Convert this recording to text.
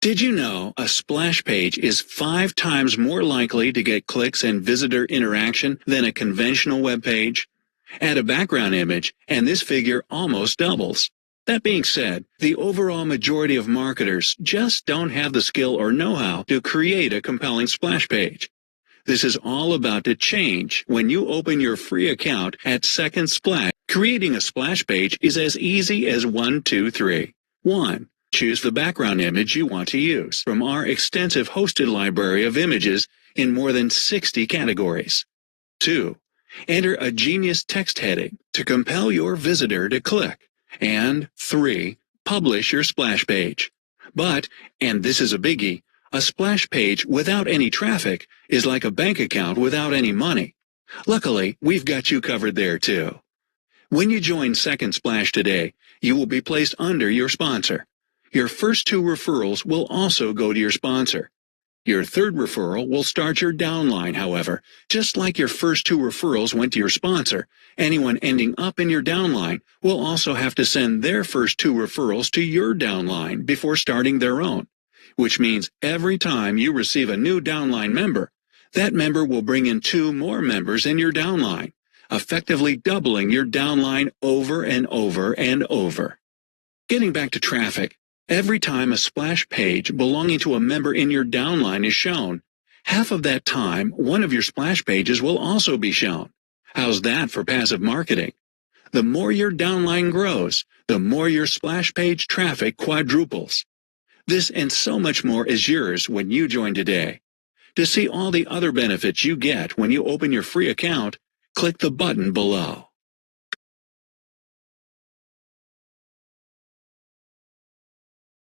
Did you know a splash page is 5 times more likely to get clicks and visitor interaction than a conventional web page? Add a background image, and this figure almost doubles. That being said, the overall majority of marketers just don't have the skill or know-how to create a compelling splash page. This is all about to change when you open your free account at Second Splash. Creating a splash page is as easy as 1, 2, 3. 1. Choose the background image you want to use from our extensive hosted library of images in more than 60 categories. 2. Enter a genius text heading to compel your visitor to click. And 3. Publish your splash page. But, and this is a biggie, a splash page without any traffic is like a bank account without any money. Luckily, we've got you covered there too. When you join Second Splash today, you will be placed under your sponsor. Your first 2 referrals will also go to your sponsor. Your third referral will start your downline, however. Just like your first 2 referrals went to your sponsor, anyone ending up in your downline will also have to send their first 2 referrals to your downline before starting their own. Which means every time you receive a new downline member, that member will bring in 2 more members in your downline, effectively doubling your downline over and over and over. Getting back to traffic, every time a splash page belonging to a member in your downline is shown, half of that time one of your splash pages will also be shown. How's that for passive marketing? The more your downline grows, the more your splash page traffic quadruples. This and so much more is yours when you join today. To see all the other benefits you get when you open your free account, click the button below.